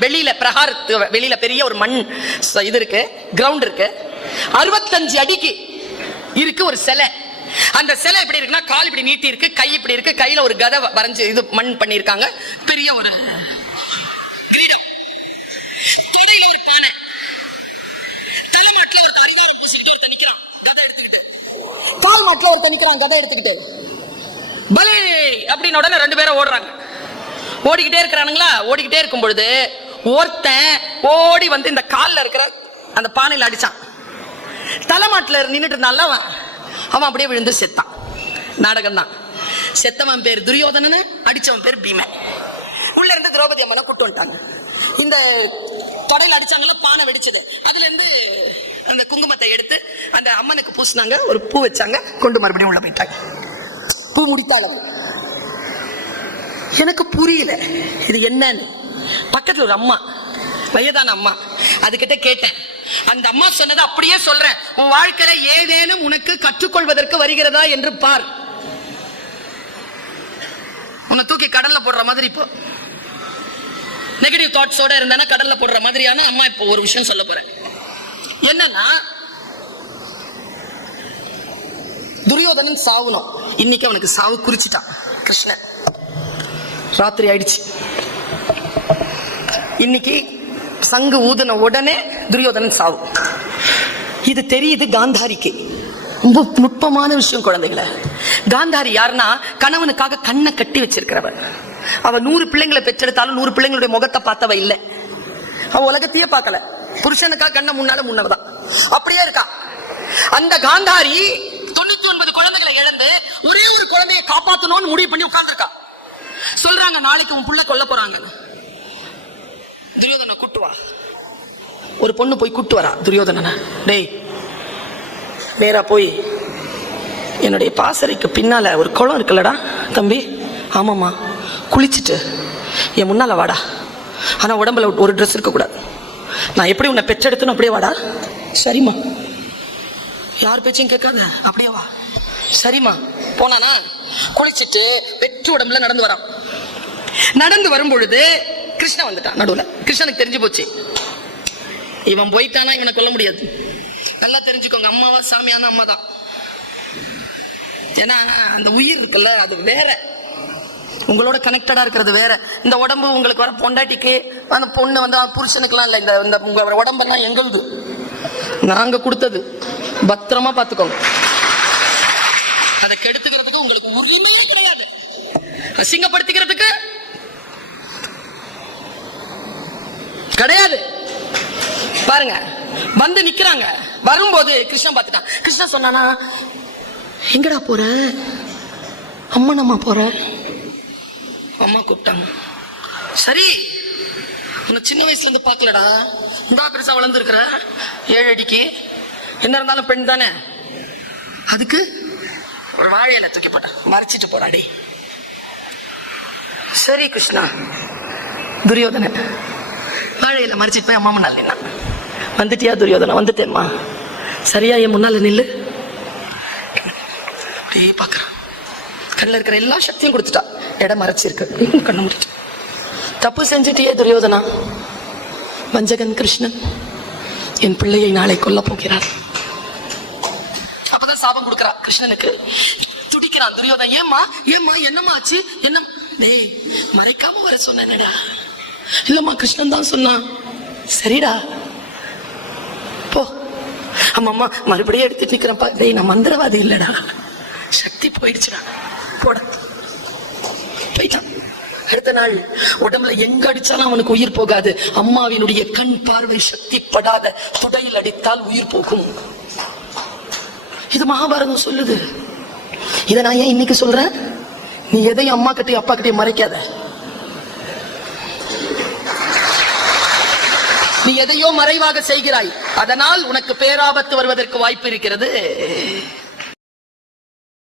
வெளியில பிரகாரத்து வெளியில பெரிய ஒரு மண் இது இருக்கு கிரவுண்ட் இருக்கு. அறுபத்தஞ்சு அடிக்கு இருக்கு ஒரு சிலை. அந்த சிலை எப்படி இருக்குன்னா கால் இப்படி நீட்டி இருக்கு கை இப்படி இருக்கு கையில ஒரு கதை வரைஞ்சு இது மண் பண்ணியிருக்காங்க. பெரிய ஒரு கிரீடம். ஒரு ஒரு கதை எடுத்துக்கிட்டு. கால் மாட்டில் ஒருத்தன் நிக்கிறான் கதை எடுத்துக்கிட்டு. பலே! அப்படின்னு உடனே ரெண்டு பேரும் ஓடுறாங்க. ஓடிக்கிட்டே இருக்கிறானுங்களா? ஓடிக்கிட்டே இருக்கும் பொழுது ஒருத்தன் ஓடி வந்து இந்த கால்ல இருக்கிற அந்த பானையில அடிச்சான். தலைமாட்டில் நின்னுட்டு இருந்தான்ல அவன். அவன் அப்படியே விழுந்து செத்தான். நாடகம் தான் செத்தவன் பேர் துரியோதனன் அடிச்சவன் பேர் பீமன். உள்ள இருந்து திரௌபதி அம்மனை கூட்டு வந்துட்டாங்க. இந்த தொடையில அடிச்சாங்கல்ல பானை வெடிச்சது. அதுல இருந்து அந்த குங்குமத்தை எடுத்து அந்த அம்மனுக்கு பூசினாங்க ஒரு பூ வச்சாங்க கொண்டு மறுபடியும் உள்ள போயிட்டாங்க. பூ முடித்தாள் எனக்கு புரியல. இது என்னன்னு. பக்கத்துல ஒரு அம்மா வயதான அம்மா அதுகிட்ட கேட்டேன். அந்த அம்மா சொன்னதை அப்படியே சொல்றேன். உன் வாழ்க்கையில ஏதேனும் உனக்கு கற்றுக்கொள்வதற்கு வருகிறதா என்று பார். உன்னை தூக்கி கடல்ல போடுற மாதிரி இப்போ. நெகட்டிவ் தாட்ஸோட இருந்தானா கடல்ல போடுற மாதிரியான அம்மா இப்போ ஒரு விஷயம் சொல்ல போறேன். என்னன்னா துரியோதனன் சாவுனோம் இன்னைக்கு அவனுக்கு சாவு குறிச்சிட்டான். கிருஷ்ணன். ராத்திரி ஆயிடுச்சு. இன்னைக்கு சங்கு ஊதுன உடனே துரியோதனன் சாவு. இது தெரியுது காந்தாரிக்கு. ரொம்ப நுட்பமான விஷயம் குழந்தைகளை. காந்தாரி யாருன்னா கணவனுக்காக கண்ணை கட்டி வச்சிருக்கிறவ. அவ நூறு பிள்ளைங்களை பெற்றெடுத்தாலும் நூறு பிள்ளைங்களுடைய முகத்தை பார்த்தவ இல்லை. அவ உலகத்தையே பார்க்கல. புருஷனுக்காக கண்ணை முன்னால முன்னவதான் அப்படியே இருக்கா. அந்த காந்தாரி தொண்ணூத்தி ஒன்பது குழந்தைகளை இழந்து ஒரே ஒரு குழந்தையை காப்பாத்தணும்னு முடிவு பண்ணி உட்கார்ந்துருக்கா. சொல்றாங்க நாளைக்கு உன் புள்ள கொல்ல போறாங்க துரியோதனை கூட்டு வா ஒரு பொண்ணு போய் கூட்டு வரா துரியோதனனை. டேய் நேரா போய் என்னுடைய பாசறைக்கு பின்னால ஒரு குளம் இருக்குல்லடா தம்பி. ஆமாம்மா குளிச்சுட்டு என் முன்னால வாடா. ஆனால் உடம்புல ஒரு ட்ரெஸ் இருக்கக்கூடாது. நான் எப்படி உன்னை பெற்றெடுத்தனும் அப்படியே வாடா. சரிம்மா. யார் பேச்சையும் கேட்காத அப்படியே வா. சரிம்மா போனானா குளிச்சுட்டு வெற்று உடம்புல நடந்து வரான் நடந்து வரும் பொழுது கிருஷ்ணன் வந்துட்டான் நடுவுல. கிருஷ்ணனுக்கு தெரிஞ்சு போச்சு. இவன் போயிட்டானா இவனை கொல்ல முடியாது. நல்லா தெரிஞ்சுக்கோங்க அம்மாவா சாமியான அம்மா தான். ஏன்னா அந்த உயிர் இருக்குல்ல அது வேற. உங்களோட கனெக்டடா இருக்கிறது வேற. இந்த உடம்பு உங்களுக்கு வர பொண்டாட்டிக்கு அந்த பொண்ணு வந்து புருஷனுக்குலாம் இல்லை இந்த இந்த உங்க உடம்பெல்லாம் எங்களுது. நாங்க கொடுத்தது. பத்திரமா பாத்துக்கோங்க அதை கெடுத்துக்கிறதுக்கு உங்களுக்கு உரிமையே கிடையாது. அசிங்கப்படுத்திக்கிறதுக்கு கிடையாது. பாருங்க வந்து நிக்கிறாங்க. வரும்போது கிருஷ்ணன் பார்த்துட்டான். கிருஷ்ணன் சொன்னானா எங்கடா போற? அம்மா நம்ம போற? அம்மா கூப்பிட்டாங்க. சரி உன்னை சின்ன வயசுல இருந்து பார்க்கலடா. இந்தா பெருசா வளர்ந்துருக்குற. ஏழு அடிக்கு. என்ன இருந்தாலும் பெண் தானே? அதுக்கு ஒரு வாழையில தூக்கி போட்ட மறைச்சிட்டு போறாடி சரி கிருஷ்ணா. துரியோதன வாழையில மறைச்சிட்டு போய் அம்மா முன்னால் நின்னான் வந்துட்டியா துரியோதனா? வந்துட்டேம்மா சரியா என் முன்னால நில்லு. அப்படியே பார்க்கறான். கண்ணில் இருக்கிற எல்லா சக்தியும் கொடுத்துட்டா. இடம் மறைச்சிருக்கு. கண்ணை முடிச்சு தப்பு செஞ்சிட்டியே துரியோதனா? வஞ்சகன் கிருஷ்ணன் என் பிள்ளையை நாளை கொல்ல போகிறார். அப்பதான் சாபம் கொடுக்கறா கிருஷ்ணனுக்கு. துடிக்கிறான் துரியோதன். ஏம்மா? ஏம்மா? என்னம்மா ஆச்சு? என்ன? டேய் மறைக்காம வர சொன்னேனடா. இல்லம்மா கிருஷ்ணன் தான் சொன்னான். சரிடா. போ. ஆமாம்மா மறுபடியும் எடுத்துட்டு நிக்கிறப்பா டேய் நான் மந்திரவாதி இல்லடா. சக்தி போயிடுச்சுடா. போட. போயிட்டான். அடுத்த நாள் உடம்புல எங்க அடிச்சாலும் அவனுக்கு உயிர் போகாது. அம்மாவினுடைய கண் பார்வை சக்தி படாத துடையில் அடித்தால் உயிர் போகும். இது மகாபாரதம் சொல்லுது. இதை நான் ஏன் இன்னைக்கு சொல்றேன்? நீ எதையும் அம்மா கிட்டயும் அப்பா கிட்டயும் மறைக்காத. நீ எதையோ மறைவாக செய்கிறாய். அதனால் உனக்கு பேராபத்து வருவதற்கு வாய்ப்பு இருக்கிறது.